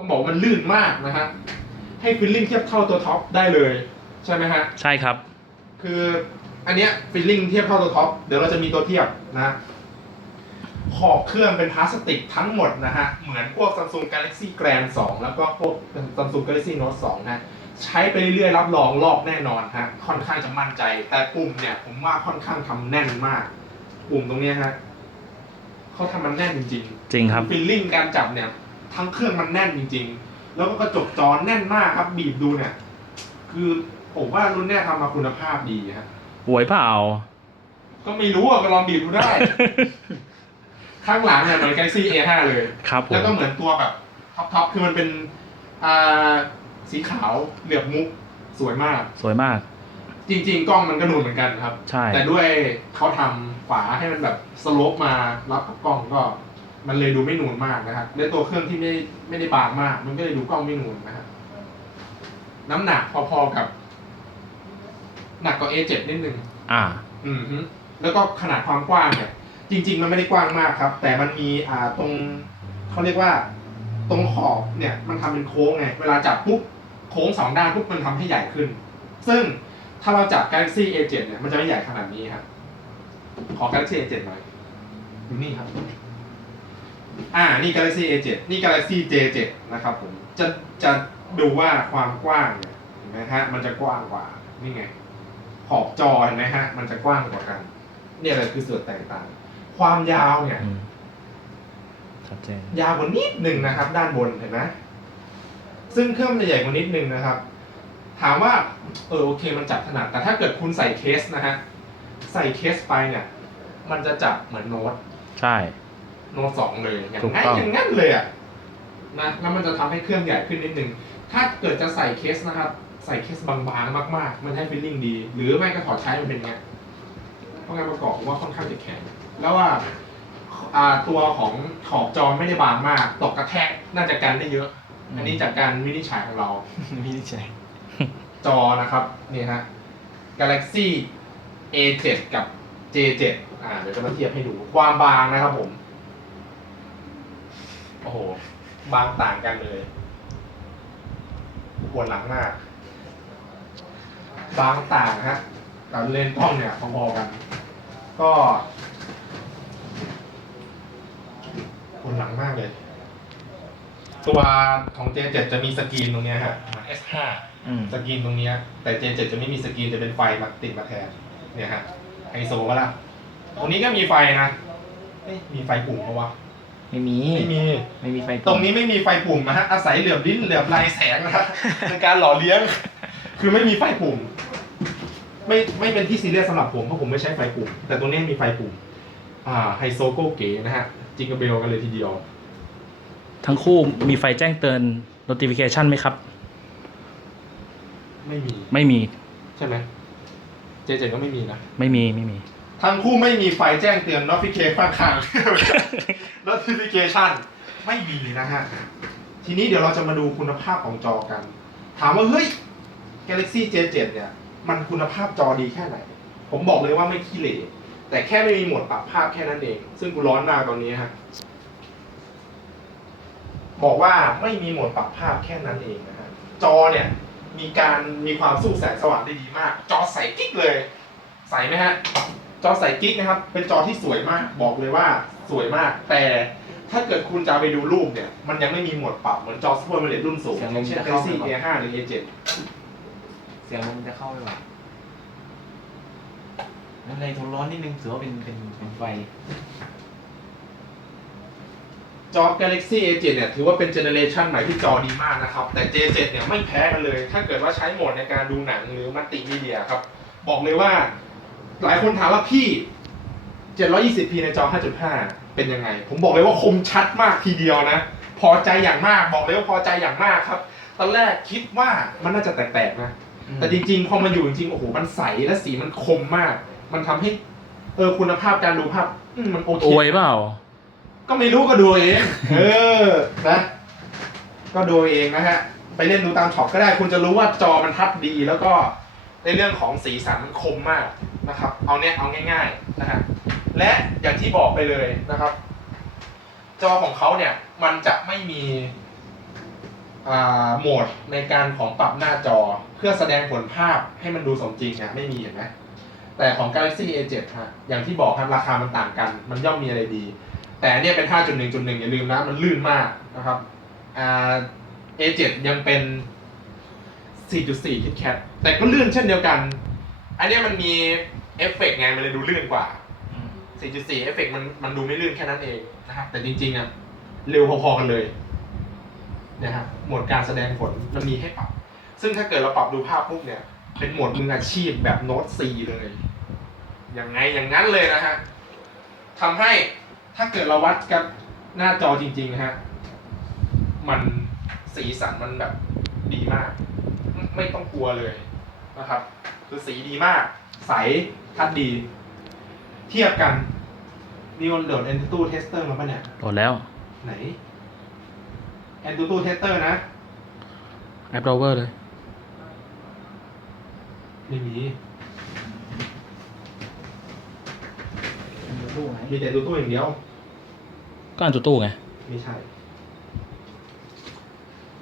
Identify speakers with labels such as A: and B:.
A: ต้องบอกว่ามันลื่นมากนะฮะให้ฟิลลิ่งเทียบเท่าตัวท็อปได้เลย ใช่ไหมฮะ
B: ใช่ครับ
A: คืออันเนี้ยฟิลลิ่งเทียบเท่าตัวท็อปเดี๋ยวเราจะมีตัวเทียบนะขอบเครื่องเป็นพลาสติกทั้งหมดนะฮะ เหมือนพวก Samsung Galaxy Grand 2 แล้วก็พวก Samsung Galaxy Note 2 นะ ใช้ไปเรื่อยๆ รับรองลอกแน่นอนฮะ ค่อนข้างจะมั่นใจ แต่ปุ่มเนี่ย ผมว่าค่อนข้างทำแน่นมาก ปุ่มตรงเนี้ยฮะเขาทำมันแน่นจริง
B: จริงครับ
A: ฟิลลิ่งการจับเนี่ย ทั้งเครื่องมันแน่นจริง ๆ แล้วก็กระจกจอแน่นมากครับ บีบดูเนี่ย คือผมว่ารุ่นเนี้ยทำมาคุณภาพดีฮะ
B: ป่วยเปล่า
A: ก็ไม่รู้อะก็ลองบีบดูได้ ข้างหลังเนี่ยเหมือน Galaxy A5 เลย
B: ครับผม
A: แล้วก็เหมือนตัวแบบท็อปทอปคือมันเป็นอ่าสีขาวเหลือบมุกสวยมาก
B: สวยมาก
A: จริง ๆ กล้องมันก็นูนเหมือนกันครับ
B: ใช่
A: แต่ด้วยเขาทำฝาให้มันแบบสโลปมารับกับกล้องก็ มันเลยดูไม่นูนมากนะครับด้วยตัวเครื่องที่ไม่ไม่ได้บางมาก มันก็เลยดูกล้องไม่นูนนะครับน้ำหนักพอๆกับ หนักกว่า A7 นิดนึง
B: อ่า
A: อืมฮึแล้วก็ขนาดความกว้างเนี่ย จริง ๆ มันไม่ได้กว้างมากครับ แต่มันมีอ่าตรงเขาเรียกว่า ตรงขอบเนี่ย มันทำเป็นโค้งไง เวลาจับปุ๊บโค้งสองด้านปุ๊บมันทำให้ใหญ่ขึ้น ซึ่งถ้าเราจับ Galaxy A7 เนี่ยมันจะไม่ใหญ่ขนาดนี้ครับขอ Galaxy A7 หน่อยอยู่นี่ครับ อ่านี่ Galaxy A7 นี่ Galaxy J7 นะครับผมจะจะดูว่าความกว้างเนี่ยเห็นไหมฮะมันจะกว้างกว่านี่ไงขอบจอเห็นไหมฮะมันจะกว้างกว่ากัน เนี่ยแหละคือส่วนแตกต่าง ความยาวเนี่ย
B: อืมชัดเจน
A: ยาวกว่านิดหนึ่งนะครับ ด้านบนเห็นไหมซึ่งเครื่องมันจะใหญ่กว่านิดหนึ่งนะครับ ถามว่า เออโอเคมันจับถนัด แต่ถ้าเกิดคุณใส่เคสนะฮะใส่เคสไปเนี่ย มันจะจับเหมือนโน้ต
B: ใช่
A: โน้ตสองเลยอย่าง
B: ถูก
A: งั้น
B: ต้อง
A: อย่างงั้นเลยอะนะแล้วมันจะทำให้เครื่องใหญ่ขึ้นนิดนึง ถ้าเกิดจะใส่เคสนะครับ ใส่เคสบางๆมากๆ มันให้ฟีลลิ่งดี หรือไม่ก็ถอดใช้มันเป็นอย่างเงี้ยเพราะงานประกอบผมว่าค่อนข้างจะแข็งแล้วว่าอ่าตัวของขอบจอไม่ได้บางมาก ตกกระแทกน่าจะกันได้เยอะ อันนี้จากการวินิจฉัยของเรา
C: วินิจฉัย
A: จอนะครับ นี่ฮะ Galaxy A7 กับ J7 อ่าเดี๋ยวจะมาเทียบให้ดูความบางนะครับผม โอ้โห บางต่างกันเลยปวดหลังมาก บางต่างฮะกับเลนส์กล้องเนี่ยพอๆกัน ก็ปวดหลังมากเลย ตัวของ J7 จะมีสกรีนตรงเนี้ยฮะ S5
B: อืม
A: สกรีนตรงเนี้ยแต่ J7 จะไม่มีสกรีนจะเป็นไฟมาติดมาแทน เนี่ยฮะไฮโซก็ละตรงนี้ก็มีไฟนะเอ๊ะมีไฟปุ่มปะวะ
C: ไม่มี
A: ไม่มี
C: ไม่มีไฟ
A: ตรงนี้ไม่มีไฟปุ่มนะฮะอาศัยเหลือบลิ้นเหลือบลายแสงนะฮะในการหล่อเลี้ยง คือไม่มีไฟปุ่ม ไม่ไม่เป็นที่ซีเรียสสำหรับผมเพราะผมไม่ใช้ไฟปุ่ม แต่ตรงนี้มีไฟปุ่ม อ่าไฮโซโก้เก๋นะฮะจิงกระเบลกันเลยทีเดียว
B: ทั้งคู่มีไฟแจ้งเตือน notification ไหมครับ
A: ไม่มี
B: ไม่มี
A: ใช่ไหม J7 ก็ไม่มีนะ
B: ไม่มีไม่มี
A: ทั้งคู่ไม่มีไฟแจ้งเตือน notification ข้าง notification ไม่มีนะฮะ ทีนี้เดี๋ยวเราจะมาดูคุณภาพของจอกัน ถามว่า เฮ้ย Galaxy J7 เนี่ย มันคุณภาพจอดีแค่ไหน ผมบอกเลยว่าไม่ขี้เหร่แต่แค่ไม่มีโหมดปรับภาพแค่นั้นเอง ซึ่งกูร้อนมากตอนนี้ฮะ บอกว่าไม่มีโหมดปรับภาพแค่นั้นเองนะฮะ จอเนี่ย มีการมีความสู้แสงสว่างได้ดีมาก จอใสกิ๊กเลย ใสไหมฮะ จอใสกิ๊กนะครับ เป็นจอที่สวยมาก บอกเลยว่าสวยมาก แต่ถ้าเกิดคุณจะเอาไปดูรูปเนี่ย มันยังไม่มีโหมดปรับเหมือนจอ Super AMOLED รุ่นสูงอย่างเช่น Galaxy A5 หรือ A7
C: เสียงมันจะเข้าไปว่ะนั่นเลยทนร้อนนิดนึงถือว่าเป็นเป็นเป็นไฟ
A: จอ Galaxy A7 เนี่ยถือว่าเป็นเจเนอเรชันใหม่ที่จอดีมากนะครับ แต่ J7 เนี่ยไม่แพ้กันเลย ถ้าเกิดว่าใช้โหมดในการดูหนังหรือมัลติมีเดียครับ บอกเลยว่า หลายคนถามว่าพี่ 720p ในจอ 5.5 เป็นยังไง ผมบอกเลยว่าคมชัดมากทีเดียวนะ พอใจอย่างมากบอกเลยว่าพอใจอย่างมากครับ ตอนแรกคิดว่ามันน่าจะแตกๆนะ แต่จริง ๆ พอมาอยู่จริงๆโอ้โหมันใสและสีมันคมมาก มันทำให้เออคุณภาพการดูภาพอืมมันโอเค
B: อวยเปล่า
A: ก็ไม่รู้ก็ดูเอง เออ นะ ก็ดูเองนะฮะ ไปเล่นดูตามช็อปก็ได้ คุณจะรู้ว่าจอมันทัดดีแล้วก็ ในเรื่องของสีสันมันคมมากนะครับ เอาเนี้ยเอาง่ายๆนะฮะและอย่างที่บอกไปเลยนะครับ จอของเขาเนี่ยมันจะไม่มีโหมดในการของปรับหน้าจอเพื่อแสดงผลภาพให้มันดูสมจริงเนี่ยไม่มีเห็นไหมแต่ของ Galaxy A7 ฮะอย่างที่บอกครับราคามันต่างกัน มันย่อมมีอะไรดี แต่เนี่ยเป็น 5.1.1 อย่าลืมนะ มันลื่นมากนะครับ A7 ยังเป็น 4.4 KitKat แต่ก็ลื่นเช่นเดียวกัน อันเนี้ยมันมีเอฟเฟกต์ไงมันเลยดูลื่นกว่า 4.4 เอฟเฟกต์มันมันดูไม่ลื่นแค่นั้นเองนะครับแต่จริงๆอะเร็วพอๆกันเลยนะฮะโหมดการแสดงผลมันมีให้ปรับ ซึ่งถ้าเกิดเราปรับดูภาพปุ๊บเนี่ย เป็นโหมดมืออาชีพแบบโน้ต C เลยยังไงอย่างนั้นเลยนะฮะทำให้ถ้าเกิดเราวัดกับหน้าจอจริงๆนะฮะมันสีสันมันแบบดีมาก ไม่ไม่ต้องกลัวเลยนะครับ คือสีดีมาก ใสทัดดี เทียบกันนี่มันโหลด Antutu Tester มาปะเนี่ย
B: โหลดแล้ว
A: ไหน Antutu Tester นะ
B: แอป Rover เลย
A: ไม่มี
C: ดูไหน
A: มีแต่ Antutu อย่างเดียว
B: ก็อันตู้ตู้ไง
A: ไม่ใช่